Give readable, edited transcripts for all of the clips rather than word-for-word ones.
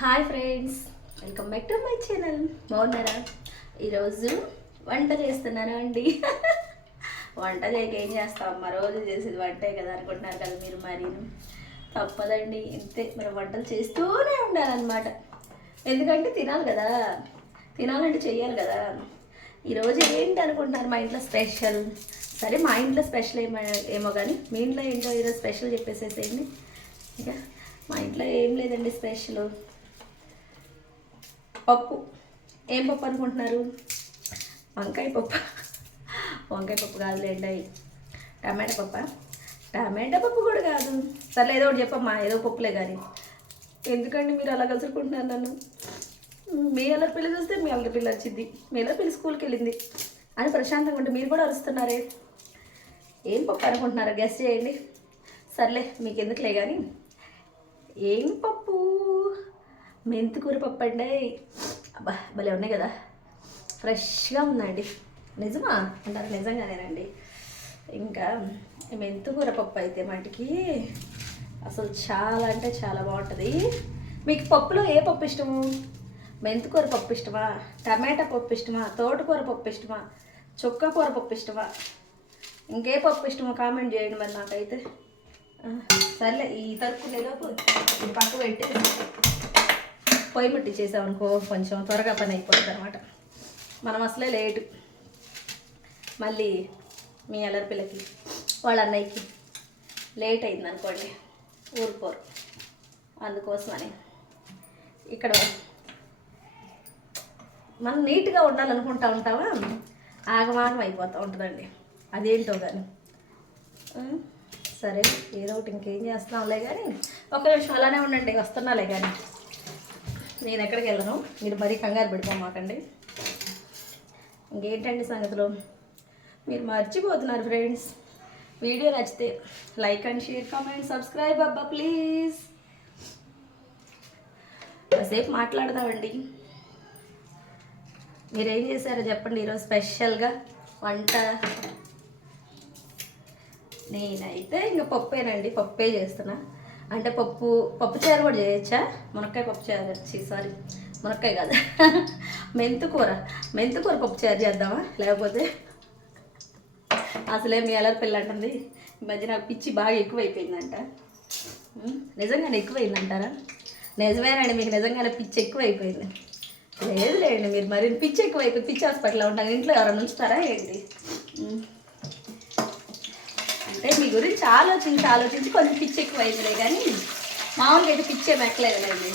Hi friends, welcome back to my channel. బాగున్నారా? ఈరోజు వంట చేస్తున్నాను అండి. వంట చేయక ఏం చేస్తామమ్మా, రోజు చేసేది వంటే కదా అనుకుంటున్నారు కదా మీరు. మరి తప్పదండి, ఇంతే. మరి వంటలు చేస్తూనే ఉండాలన్నమాట. ఎందుకంటే తినాలి కదా, తినాలంటే చెయ్యాలి కదా. ఈరోజు ఏంటి అనుకుంటున్నారు? మా ఇంట్లో స్పెషల్. సరే, మా ఇంట్లో స్పెషల్ ఏమో కానీ మీ ఇంట్లో ఏంటో ఈరోజు స్పెషల్ చెప్పేసేసేయండి. ఇక మా ఇంట్లో ఏం లేదండి స్పెషల్. పప్పు. ఏం పప్పు అనుకుంటున్నారు? వంకాయ పప్పు. వంకాయ పప్పు కాదులేండి, టమాటా పప్పు. టమాటా పప్పు కూడా కాదు. సరే, ఏదో ఒకటి చెప్పమ్మా, ఏదో పప్పులే కానీ. ఎందుకండి మీరు అలా కసురుకుంటున్నారు నన్ను? మీ అల్లరి పిల్ల చూస్తే మీ అల్లరి పిల్ల వచ్చింది, మీ అల్లరి పిల్ల స్కూల్కి వెళ్ళింది అని ప్రశాంతంగా ఉంటే మీరు కూడా అరుస్తున్నారే. ఏం పప్పు అనుకుంటున్నారా? గెస్ట్ చేయండి. సర్లే, మీకు ఎందుకులే కానీ. ఏం పప్పు? మెంతికూర పప్పు అండి. అబ్బా, భలే ఉన్నాయి కదా, ఫ్రెష్గా ఉందండి. నిజమా అంటారు? నిజంగానేనండి. ఇంకా మెంతికూర పప్పు అయితే మటుకి అసలు చాలా అంటే చాలా బాగుంటుంది. మీకు పప్పులో ఏ పప్పు ఇష్టము? మెంతికూర పప్పు ఇష్టమా, టమాటా పప్పు ఇష్టమా, తోటకూర పప్పు ఇష్టమా, చుక్కకూర పప్పు ఇష్టమా, ఇంకే పప్పు ఇష్టమో కామెంట్ చేయండి మరి నాకైతే. సర్లే, ఈ తరుక్కునేలోపు ఈ పక్క పెట్టి పొయ్యి ముట్టి చేసామనుకో కొంచెం త్వరగా పని అయిపోతుంది అనమాట. మనం అసలే లేటు. మళ్ళీ మీ అల్లరి పిల్లకి వాళ్ళ అన్నయ్యకి లేట్ అయింది అనుకోండి, ఊరుకోరు. అందుకోసమని ఇక్కడ మనం నీట్గా ఉండాలనుకుంటా ఉంటామా, ఆగమాగం అయిపోతూ ఉంటుందండి. అదేంటో కానీ. సరే, ఏదో ఒకటి ఇంకేం చేస్తున్నాంలే కానీ. ఒక నిమిషం అలానే ఉండండి, వస్తున్నాలే కానీ. నేను ఎక్కడికి వెళ్ళను, మీరు మరీ కంగారు పెట్టుకోమాకండి. ఇంకేంటండి సంగతులు? మీరు మర్చిపోతున్నారు ఫ్రెండ్స్. వీడియో నచ్చితే like and share, comment, subscribe అబ్బా ప్లీజ్. కాసేపు మాట్లాడదామండి. మీరేం చేశారో చెప్పండి ఈరోజు స్పెషల్గా వంట. నేనైతే ఇంకా పప్పేనండి, పప్పే చేస్తున్నా. అంటే పప్పుచారు కూడా చేయొచ్చా? మునక్కాయ పప్పుచారు, సారీ మునక్కాయ కాదు, మెంతికూర పప్పుచారు చేద్దామా? లేకపోతే అసలే మీ అల్లరి పిల్ల అంటుంది ఈ మధ్య నాకు పిచ్చి బాగా ఎక్కువైపోయిందంట. నిజంగానే ఎక్కువైందంటారా? నిజమేనండి, మీకు నిజంగానే పిచ్చి ఎక్కువైపోయింది. లేదులేండి, మీరు మరి పిచ్చి ఎక్కువైపోయింది. పిచ్చి హాస్పిటల్లో ఉంటాను, ఇంట్లో ఎవరైనా ఉంచుతారా ఏంటి? అంటే మీ గురించి ఆలోచించి కొంచెం పిచ్చి ఎక్కువ అయిందిలే కానీ మామూలుగా అయితే పిచ్చి ఏమి ఎక్కలేదులేండి.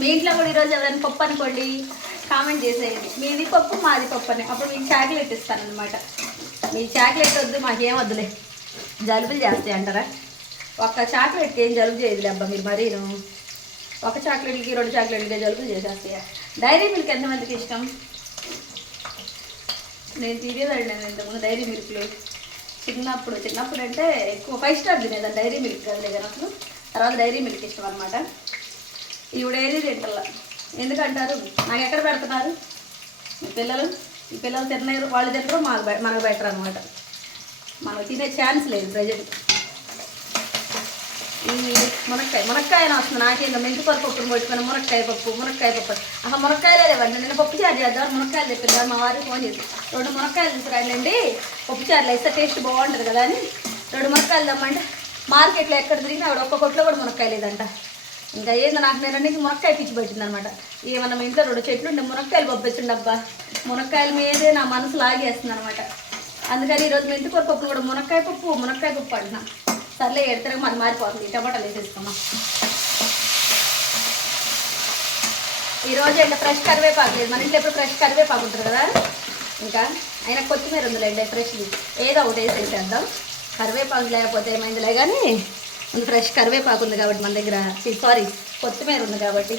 మీ ఇంట్లో కూడా ఈరోజు ఎవరైనా పప్పు అనుకోండి, కామెంట్ చేసేయండి. మీది పప్పు మాది పప్పు అని. అప్పుడు మీకు చాక్లెట్ ఇస్తానమాట. మీ చాక్లెట్ వద్దు, మాకేం వద్దులే, జలుబులు చేస్తాయి అంటారా? ఒక్క చాక్లెట్కి ఏం జలుబు చేయదులే అబ్బా మీరు మరీను. ఒక చాక్లెట్కి 2 చాక్లెట్లకి జలుబులు చేసేస్తాయా? డైరీ మిల్క్ ఎంతమందికి ఇష్టం? నేను తినేదండి, నేను ఇంతకుముందు డైరీ మిల్క్లు చిన్నప్పుడు అంటే ఎక్కువ 5 స్టార్ తినేదాన్ని. డైరీ మిల్క్ కదలే కానీ అసలు. తర్వాత డైరీ మిల్క్ ఇష్టం అనమాట. ఇవి డైరీ తింటల్లా. ఎందుకంటారు? నాకు ఎక్కడ పెడుతున్నారు ఈ పిల్లలు తిన్నారు, వాళ్ళు తినరు, మనకు బెటర్ అనమాట. మనకు తినే ఛాన్స్ లేదు ప్రజెంట్. ఈ మునక్కాయ వస్తుంది నాకేందో. మెంతికూర పప్పును కొట్టుకుని మునక్కాయ పప్పు. మునక్కాయలే లేవండి. నేను పప్పు చారు చేద్దాం, మునక్కాయలు తెప్పిందా మా వారికి ఫోన్ చేసి 2 మునక్కాయలు తీసుకురండి, పప్పు చారులు వేస్తే టేస్ట్ బాగుంటుంది కదా అని 2 మునక్కాయలు తెమ్మంటే మార్కెట్లో ఎక్కడ తిరిగినా ఆవిడ ఒక్క కొట్లో కూడా మునక్కాయ లేదంట. ఇంకా ఏందో నాకు నేను మునక్కాయ పిచ్చి పెట్టిందనమాట. ఏమన్నా ఇంట్లో 2 చెట్లు ఉండే మునక్కాయలు పంపించండి అబ్బా. మునక్కాయల మీదే నా మనసు లాగేస్తుంది అనమాట. అందుకని ఈరోజు మెంతికూర పప్పు కూడా మునక్కాయ పప్పు అంటున్నా. సర్లే, ఎడతరగా మాది మారిపోతుంది. టమాటాలు వేసేసుకోమా. ఈరోజు అంటే ఫ్రెష్ కరివేపాకు లేదు మన ఇంట్లో. ఎప్పుడు ఫ్రెష్ కరివేపాకు ఉంటుంది కదా. ఇంకా అయినా కొత్తిమీర ఉందిలేండి, ఫ్రెష్ది ఏదో ఒకటి వేసేసేద్దాం. కరివేపాకు లేకపోతే ఏమైందిలే కానీ ఫ్రెష్ కరివేపాకు ఉంది కాబట్టి మన దగ్గర. సారీ, కొత్తిమీర ఉంది కాబట్టి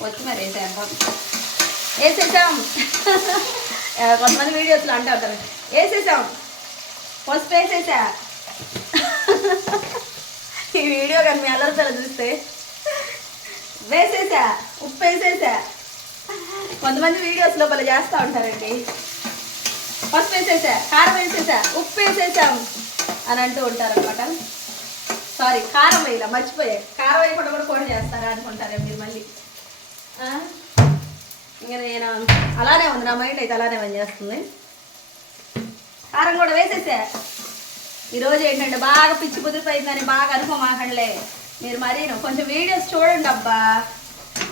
కొత్తిమీర వేసేసాం. కొంతమంది వీడియోస్లో అంటూ ఉంటారు వేసేసాం, పసుపు వేసేసా. ఈ వీడియో కానీ మీ అల్లరితల చూస్తే వేసేసా, ఉప్పు వేసేసా. కొంతమంది వీడియోస్ లోపల చేస్తూ ఉంటారండి. పసుపు వేసేసా, కారం వేసేసా, ఉప్పు వేసేసాం, అని అంటూ ఉంటారనమాట. సారీ, కారం వేయాల, మర్చిపోయా. కారం వేయకుండా కూడా కూర చేస్తారా అనుకుంటారే మీరు మళ్ళీ. ఇంకా నేను అలానే ఉంది, నా మైండ్ అయితే అలానే పనిచేస్తుంది. కారం కూడా వేసేసా. ఈరోజు ఏంటంటే బాగా పిచ్చి కుదిరిపోయిందని బాగా అనుకోమాకండిలే మీరు. మరీ కొంచెం వీడియోస్ చూడండి అబ్బా.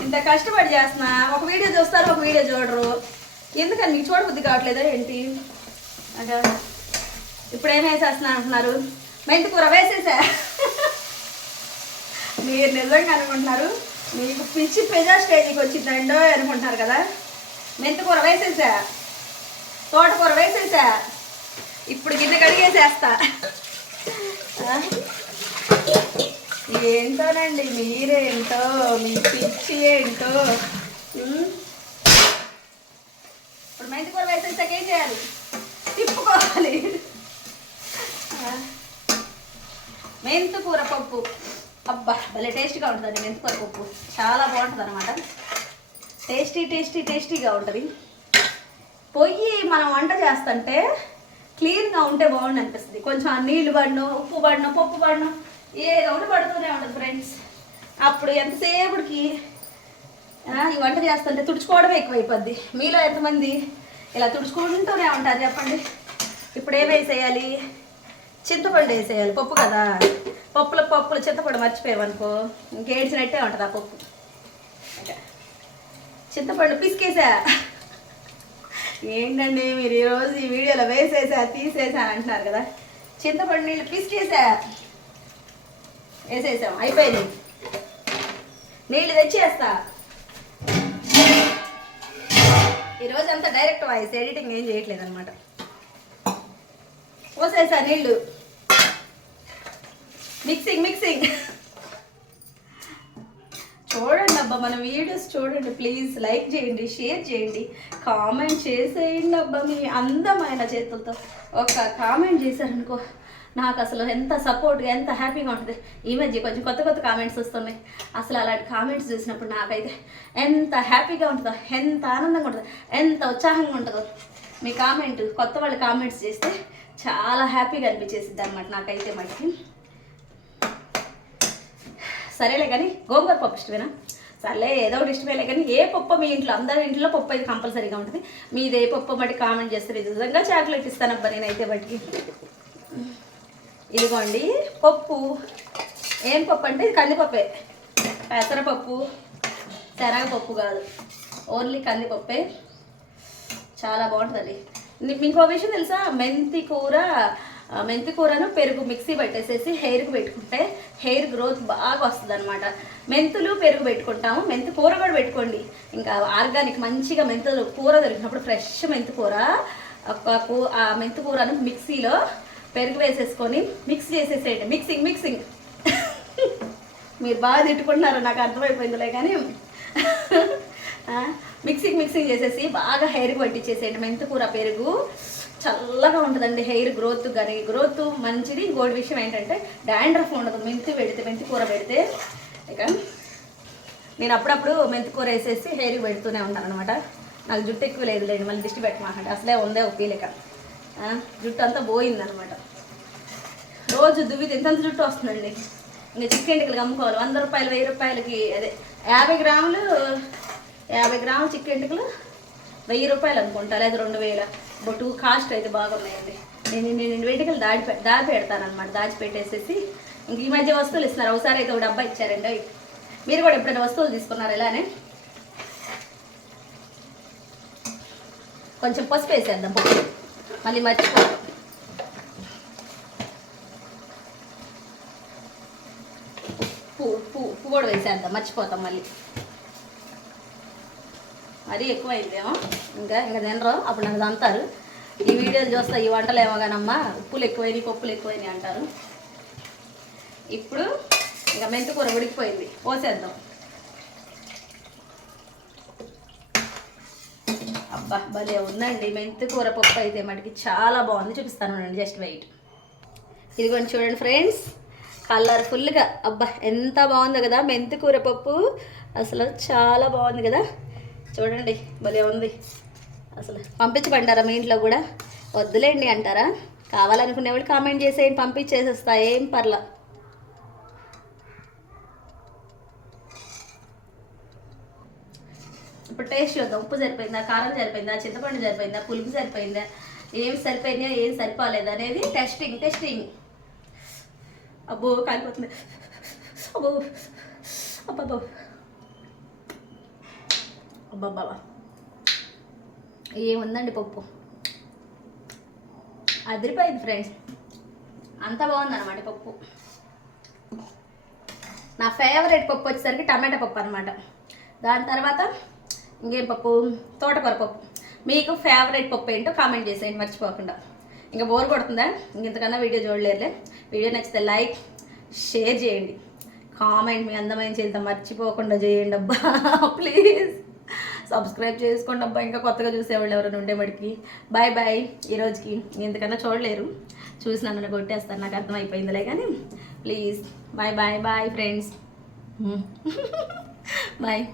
ఇంత కష్టపడి చేస్తున్నా, ఒక వీడియో చూస్తారు, ఒక వీడియో చూడరు. ఎందుకని మీకు చూడబుద్ధి కావట్లేదా ఏంటి? అంటే ఇప్పుడు ఏం వేసేస్తున్నా అంటున్నారు, మెంతి కూర వేసేసా. మీరు నిజంగా అనుకుంటున్నారు మీకు పిచ్చి పెజా స్టేజ్కి వచ్చిందండో అనుకుంటున్నారు కదా. మెంతి కూర వేసేసా, తోటకూర వేసేసా, ఇప్పుడు గిన్నె కడిగేసేస్తా. ఏంటోనండి మీరేంటో, మీ పిచ్చి ఏంటో. ఇప్పుడు మెంతి కూర వేసేసాక ఏం చేయాలి? తిప్పుకోవాలి. మెంతికూర పప్పు అబ్బా భలే టేస్టీగా ఉంటుందండి. మెంతికూర పప్పు చాలా బాగుంటుంది అనమాట. టేస్టీగా ఉంటుంది. పొయ్యి మనం వంట చేస్తుంటే క్లీన్గా ఉంటే బాగుండి అనిపిస్తుంది. కొంచెం ఆ నీళ్లు పడను, ఉప్పు పడను, పప్పు పడను, ఏదో ఒకటి పడుతూనే ఉంటుంది ఫ్రెండ్స్. అప్పుడు ఎంతసేపటికి ఈ వంట చేస్తుంటే తుడుచుకోవడమే ఎక్కువైపోద్ది. మీలో ఎంతమంది ఇలా తుడుచుకుంటూనే ఉంటారు చెప్పండి? ఇప్పుడు ఏం వేసేయాలి? చింతపండు వేసేయాలి. పప్పు కదా, పప్పులు చింతపండు మర్చిపోయామనుకో ఇంకేడ్చినట్టే ఉంటుంది ఆ పప్పు. చింతపండు పిసికేసా. ఏంటండి మీరు ఈరోజు ఈ వీడియోలో వేసేసా తీసేసా అంటున్నారు కదా. చింతపండు నీళ్ళు పిసికేసా, వేసేసాం, అయిపోయింది. నీళ్ళు తెచ్చేస్తా. ఈరోజు అంతా డైరెక్ట్ వాయిస్, ఎడిటింగ్ ఏం చేయట్లేదు అనమాట. పోసేసా నీళ్ళు, మిక్సింగ్. చూడండి అబ్బా, మన వీడియోస్ చూడండి ప్లీజ్. లైక్ చేయండి, షేర్ చేయండి, కామెంట్ చేసేయండి అబ్బా. మీ అందమైన చేతులతో ఒక కామెంట్ చేశారనుకో నాకు అసలు ఎంత సపోర్ట్గా, ఎంత హ్యాపీగా ఉంటుంది. ఈ మధ్య కొంచెం కొత్త కామెంట్స్ వస్తున్నాయి. అసలు అలాంటి కామెంట్స్ చూసినప్పుడు నాకైతే ఎంత హ్యాపీగా ఉంటుందో, ఎంత ఆనందంగా ఉంటుందో, ఎంత ఉత్సాహంగా ఉంటుందో. మీ కామెంట్, కొత్త వాళ్ళు కామెంట్స్ చేస్తే చాలా హ్యాపీగా అనిపించేసిద్ది అనమాట నాకైతే మటుకి. సరేలే కానీ గోంగూర పప్పు ఇష్టమేనా? సర్లే ఏదో ఒకటి ఇష్టమేలే కానీ ఏ పప్పు మీ ఇంట్లో, అందరి ఇంట్లో పప్పు అయితే కంపల్సరీగా ఉంటుంది. మీది ఏ పప్పు బట్టి కామెంట్ చేస్తారు. నిజంగా చాక్లెట్ ఇస్తానబ్బా నేనైతే బట్టి. ఇదిగోండి పప్పు. ఏం పప్పు అంటే ఇది కందిపప్పే, పెసరపప్పు, శనగపప్పు కాదు, ఓన్లీ కందిపప్పే. చాలా బాగుంటుందండి. ఇంకో విషయం తెలుసా? మెంతి కూరను పెరుగు మిక్సీ పట్టేసేసి హెయిర్కి పెట్టుకుంటే హెయిర్ గ్రోత్ బాగా వస్తుంది అనమాట. మెంతులు పెరుగు పెట్టుకుంటాము, మెంతి కూర కూడా పెట్టుకోండి. ఇంకా ఆర్గానిక్ మంచిగా మెంతులు కూర దొరికినప్పుడు ఫ్రెష్ మెంతి కూర, ఆ మెంతి కూరను మిక్సీలో పెరుగు వేసేసుకొని మిక్స్ చేసేసేయండి. మిక్సింగ్ మీరు బాగా తిట్టుకుంటున్నారు నాకు అర్థమైపోయిందిలే కానీ. మిక్సింగ్ చేసేసి బాగా హెయిర్కి పట్టించేసేయండి. మెంతి కూర పెరుగు చల్లగా ఉంటుందండి. హెయిర్ గ్రోత్ మంచిది. ఇంకోటి విషయం ఏంటంటే డాండ్రఫ్ ఉండదు మెంతి కూర పెడితే. ఇక నేను అప్పుడప్పుడు మెంతి కూర వేసేసి హెయిర్కి పెడుతూనే ఉంటాను అనమాట. నాకు జుట్టు ఎక్కువ లేదులేండి, మళ్ళీ దిష్టి పెట్టమాకండి. అసలే ఉందే ఒప్పీలేక జుట్టు అంతా పోయిందనమాట. రోజు దువ్విది ఎంత జుట్టు వస్తుందండి. ఇంకా చిక్కెంటికలు అమ్ముకోవాలి. 100 రూపాయలు, 1000 రూపాయలకి, అదే 50 గ్రాములు చిక్కెంటికలు 1000 రూపాయలు అనుకుంటా, లేదా 2000. బట్ కాస్ట్ అయితే బాగున్నాయండి. నేను వెంటికలు దాచి పెడతానమాట. దాచిపెట్టేసేసి ఇంక ఈ మధ్య వస్తువులు ఇస్తున్నారు. ఒకసారి అయితే ఒక డబ్బా ఇచ్చారండి. మీరు కూడా ఎప్పుడైనా వస్తువులు తీసుకున్నారు ఇలానే? కొంచెం పసుపు వేసేద్దాం, మళ్ళీ మర్చిపోతాం. ఉప్పు కూడా వేసేద్దాం, మర్చిపోతాం మళ్ళీ. మరీ ఎక్కువ అయిందేమో. ఇంకా తినరు, అప్పుడు నాకు అంటారు ఈ వీడియోలు చూస్తా, ఈ వంటలు ఏమో కానమ్మా ఉప్పులు ఎక్కువైనాయి, పప్పులు ఎక్కువైనాయి అంటారు. ఇప్పుడు ఇంకా మెంతి కూర ఉడికిపోయింది, పోసేద్దాం. అబ్బా భలే ఉందండి మెంతి కూర పప్పు అయితే మటుకి చాలా బాగుంది. చూపిస్తాను జస్ట్ వెయిట్. ఇదిగోండి చూడండి ఫ్రెండ్స్, కలర్ఫుల్గా అబ్బా ఎంత బాగుందో కదా మెంతి కూర పప్పు. అసలు చాలా బాగుంది కదా, చూడండి భలే ఉంది. అసలు పంపించమంటారా మీ ఇంట్లో కూడా? వద్దులేండి అంటారా? కావాలనుకునేవాళ్ళు కామెంట్ చేసేయండి, పంపించేసేస్తా, ఏం పర్లా. ఇప్పుడు టేస్ట్ చూద్దాం, ఉప్పు సరిపోయిందా, కారం సరిపోయిందా, చింతపండు సరిపోయిందా, పులుపు సరిపోయిందా, ఏం సరిపోయిందా ఏం సరిపోలేదు అనేది టెస్టింగ్. అబ్బో కాలిపోతుంది, అబ్బో అబ్బబ్బో అబ్బబ్బా, ఏముందండి పప్పు, అదిరిపోయింది ఫ్రెండ్స్, అంత బాగుందన్నమాట పప్పు. నా ఫేవరెట్ పప్పు వచ్చేసరికి టమాటా పప్పు అనమాట. దాని తర్వాత ఇంకేం పప్పు, తోటకూర పప్పు. మీకు ఫేవరెట్ పప్పు ఏంటో కామెంట్ చేసేయండి మర్చిపోకుండా. ఇంకా బోర్ కొడుతుందా, ఇంతకన్నా వీడియో చూడలేరులే. వీడియో నచ్చితే లైక్ షేర్ చేయండి, కామెంట్ మీ అందమైన చేత మర్చిపోకుండా చేయండి అబ్బా ప్లీజ్. సబ్స్క్రైబ్ చేసుకోండి అబ్బా, ఇంకా కొత్తగా చూసేవాళ్ళు ఎవరైనా ఉండే మడికి. Bye bye. ఈరోజుకి ఇంతకన్నా చూడలేరు, చూసి నన్ను కొట్టేస్తాను, నాకు అర్థమైపోయిందిలే. కానీ please bye bye bye friends, bye.